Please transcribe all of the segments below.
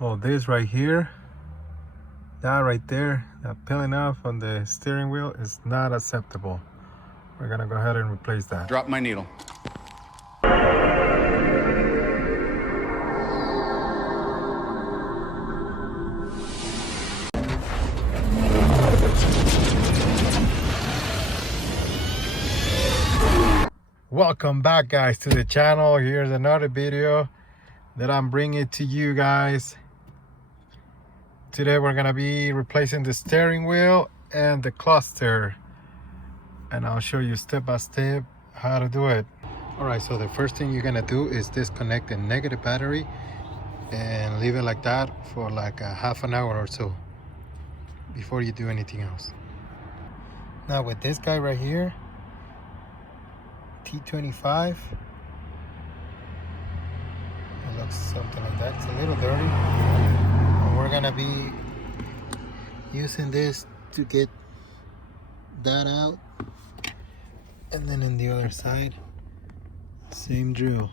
Well, this right here, that right there, that peeling off on the steering wheel is not acceptable. We're gonna go ahead and replace that. Drop my needle. Welcome back, guys, to the channel. Here's another video that I'm bringing to you guys. Today we're gonna be replacing the steering wheel and the cluster, and I'll show you step by step how to do it. All right, so the first thing you're gonna do is disconnect the negative battery and leave it like that for like a half an hour or so before you do anything else. Now with this guy right here, T25, it looks something like that. It's a little dirty, and we're gonna be using this to get that out, and then in the other side, same drill.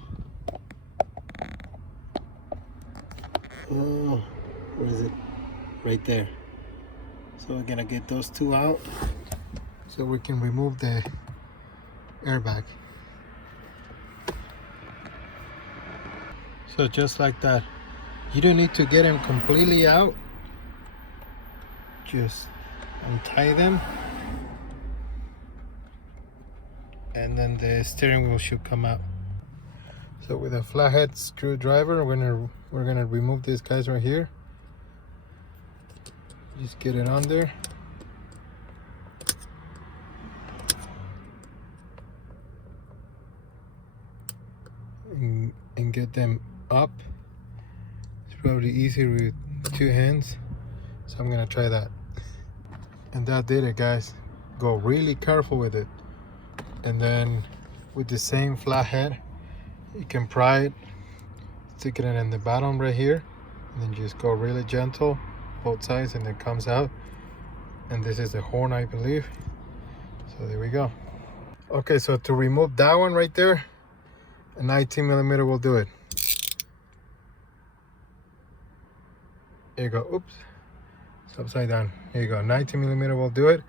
Oh, where is it? Right there. So we're gonna get those two out so we can remove the airbag. So just like that. You don't need to get them completely out. Just untie them, and then the steering wheel should come out. So with a flathead screwdriver, we're gonna remove these guys right here. Just get it on there. And get them up. It's probably easier with two hands, so I'm gonna try that. And that did it, guys. Go really careful with it, and then with the same flathead you can pry it, stick it in the bottom right here, and then just go really gentle both sides, and it comes out. And this is the horn, I believe. So there we go. Okay, so to remove that one right there, a 19mm will do it. There you go. Oops, it's upside down. Here you go. 19mm will do it.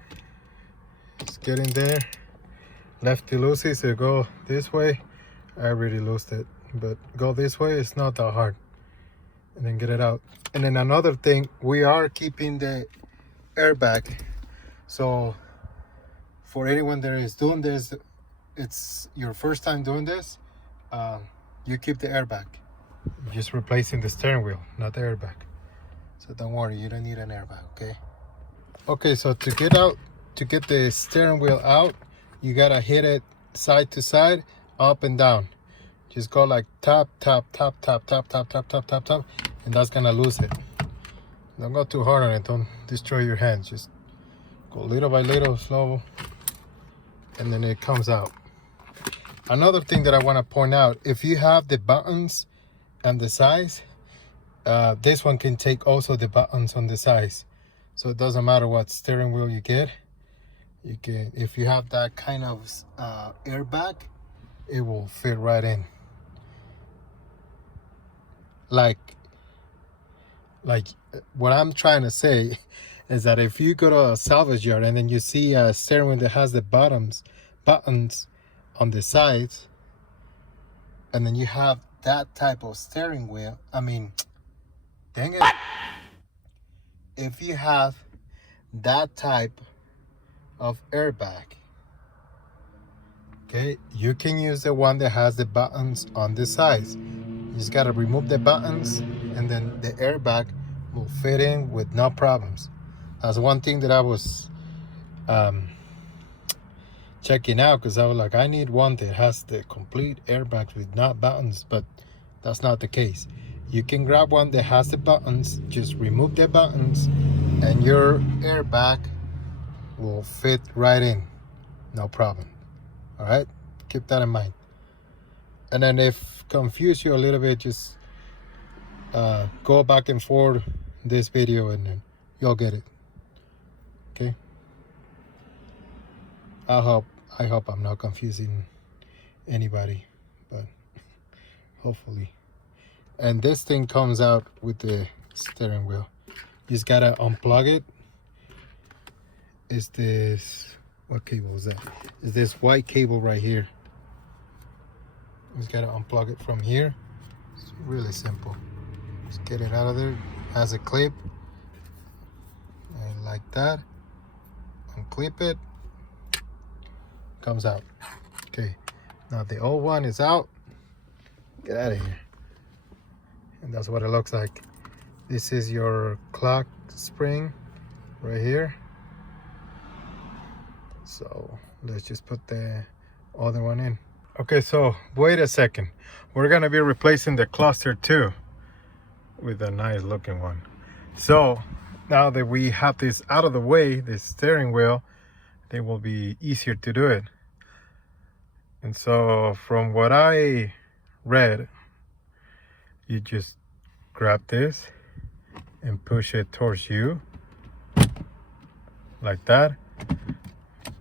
Just get in there. Lefty loosey, so go this way. I already loosed it, but go this way. It's not that hard. And then get it out. And then another thing, we are keeping the airbag. So for anyone that is doing this, it's your first time doing this, you keep the airbag. You're just replacing the steering wheel, not the airbag. So don't worry, you don't need an airbag, okay? Okay, so to get the steering wheel out, you gotta hit it side to side, up and down. Just go like tap, tap, tap, tap, tap, tap, tap, tap, tap, tap, and that's gonna lose it. Don't go too hard on it, don't destroy your hands. Just go little by little, slow, and then it comes out. Another thing that I want to point out, if you have the buttons and the size, this one can take also the buttons on the size. So it doesn't matter what steering wheel you get. You can, if you have that kind of airbag, it will fit right in. Like what I'm trying to say is that if you go to a salvage yard and then you see a steering wheel that has the buttons on the sides, and then you have that type of steering wheel, I mean, dang it, if you have that type of airbag, okay, you can use the one that has the buttons on the sides. You just got to remove the buttons, and then the airbag will fit in with no problems. That's one thing that I was checking out, because I was like, I need one that has the complete airbag with not buttons, but that's not the case. You can grab one that has the buttons, just remove the buttons, and your airbag will fit right in, no problem. All right, keep that in mind. And then if confuse you a little bit, just go back and forth this video, and then you'll get it. Okay, I hope I'm not confusing anybody, but hopefully. And this thing comes out with the steering wheel. You just gotta unplug it. Is this, what cable is that? Is this white cable right here. You just gotta unplug it from here. It's really simple. Just get it out of there. It has a clip. And like that. Unclip it. Comes out. Okay. Now the old one is out. Get out of here. And that's what it looks like. This is your clock spring right here. So let's just put the other one in. Okay, so wait a second. We're gonna be replacing the cluster too with a nice looking one. So now that we have this out of the way, this steering wheel, it will be easier to do it. And so from what I read, you just grab this and push it towards you like that.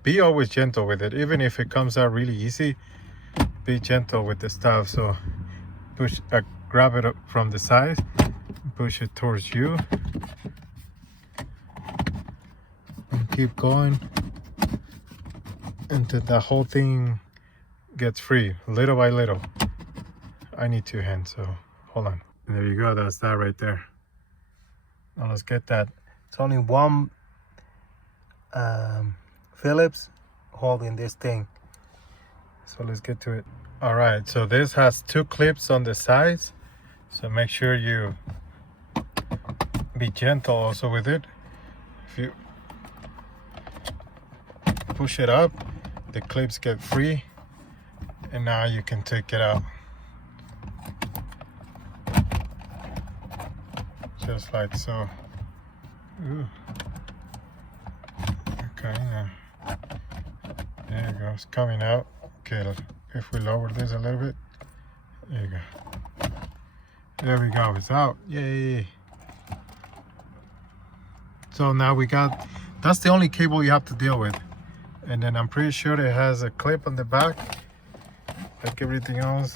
Be always gentle with it, even if it comes out really easy. Be gentle with the stuff. So push, grab it up from the side, push it towards you, and keep going until the whole thing gets free, little by little. I need two hands, so hold on. And there you go, that's that right there. Now let's get that. It's only one Phillips holding this thing. So let's get to it. All right, so this has two clips on the sides. So make sure you be gentle also with it. If you push it up, the clips get free. And now you can take it out. Just like so. Ooh. Okay, now. There you go, it's coming out. Okay, if we lower this a little bit. There you go. There we go, it's out. Yay. So now we got, that's the only cable you have to deal with. And then I'm pretty sure it has a clip on the back. Like everything else,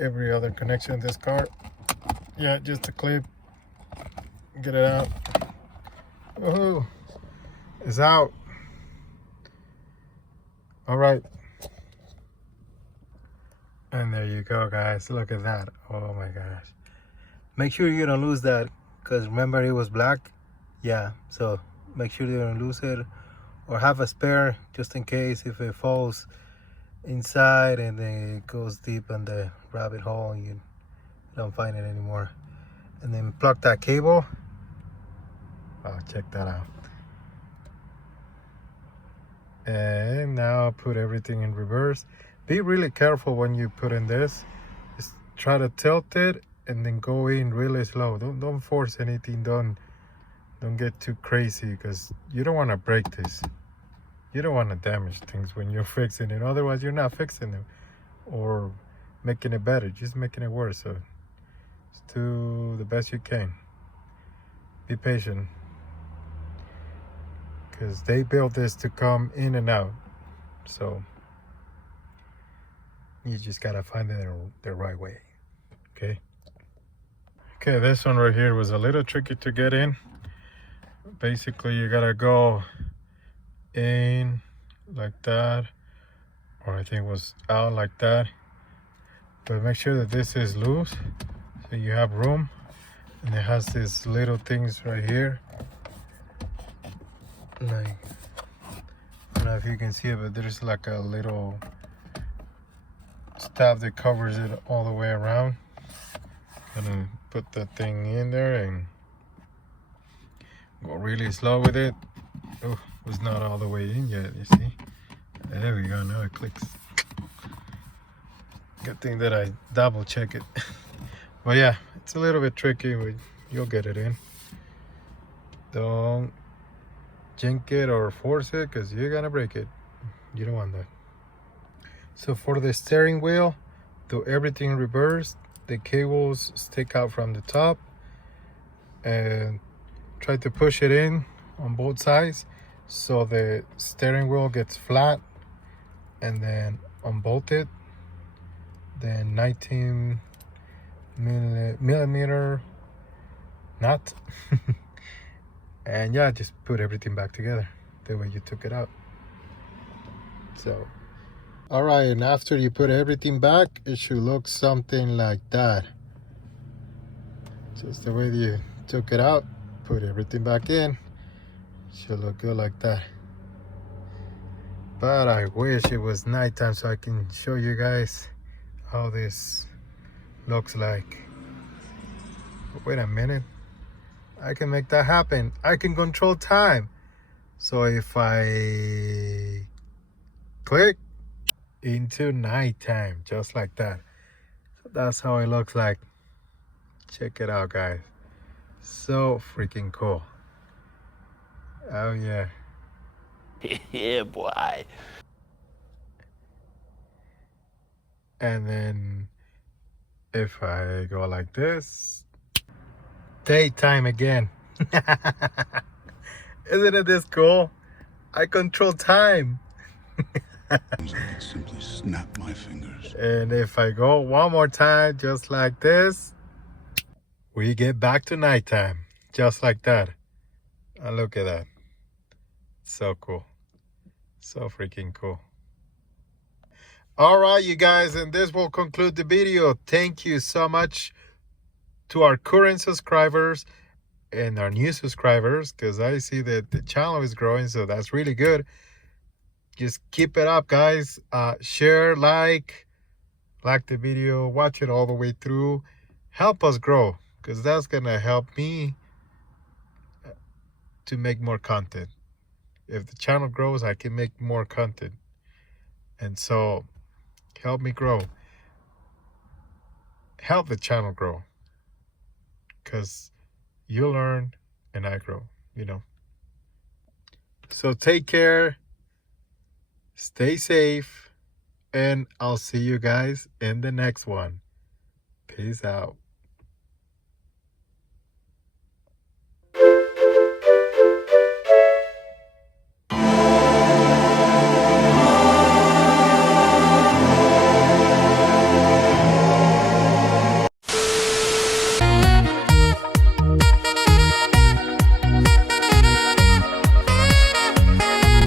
every other connection in this car. Yeah, just a clip. Get it out. Woohoo! It's out. All right. And there you go, guys. Look at that. Oh my gosh. Make sure you don't lose that, because remember it was black. Yeah, so make sure you don't lose it, or have a spare just in case if it falls inside and then it goes deep in the rabbit hole and you don't find it anymore. And then plug that cable. Oh, check that out. And now put everything in reverse. Be really careful when you put in this. Just try to tilt it and then go in really slow. Don't force anything. Don't get too crazy, because you don't want to break this. You don't want to damage things when you're fixing it. Otherwise, you're not fixing it or making it better. Just making it worse. So just do the best you can. Be patient, because they built this to come in and out. So you just gotta find it the right way. Okay. Okay, this one right here was a little tricky to get in. Basically, you gotta go in like that, or I think it was out like that. But make sure that this is loose so you have room. And it has these little things right here. Like, I don't know if you can see it, but there's like a little stab that covers it all the way around. Gonna put that thing in there and go really slow with it. Oh, it was not all the way in yet, you see. There we go, now it clicks. Good thing that I double check it. But yeah, it's a little bit tricky, but you'll get it in. Don't jink it or force it, because you're gonna break it. You don't want that. So for the steering wheel, do everything reversed. The cables stick out from the top, and try to push it in on both sides so the steering wheel gets flat, and then unbolt it. Then 19 millimeter knot. And yeah, just put everything back together the way you took it out. So all right, and after you put everything back, it should look something like that. Just the way you took it out, put everything back in, should look good like that. But I wish it was nighttime so I can show you guys how this looks like. Wait a minute, I can make that happen. I can control time. So if I click into nighttime, just like that, so that's how it looks like. Check it out, guys. So freaking cool. Oh yeah. Yeah, boy. And then if I go like this, daytime again. Isn't it this cool? I control time. I could simply snap my fingers. And if I go one more time, just like this, we get back to nighttime, just like that. And look at that. So cool. So freaking cool. All right, you guys, and this will conclude the video. Thank you so much to our current subscribers and our new subscribers, because I see that the channel is growing, so that's really good. Just keep it up, guys. Share, like the video, watch it all the way through. Help us grow, because that's gonna help me to make more content. If the channel grows, I can make more content. And so help me grow. Help the channel grow, because you learn and I grow, you know. So take care, stay safe, and I'll see you guys in the next one. Peace out.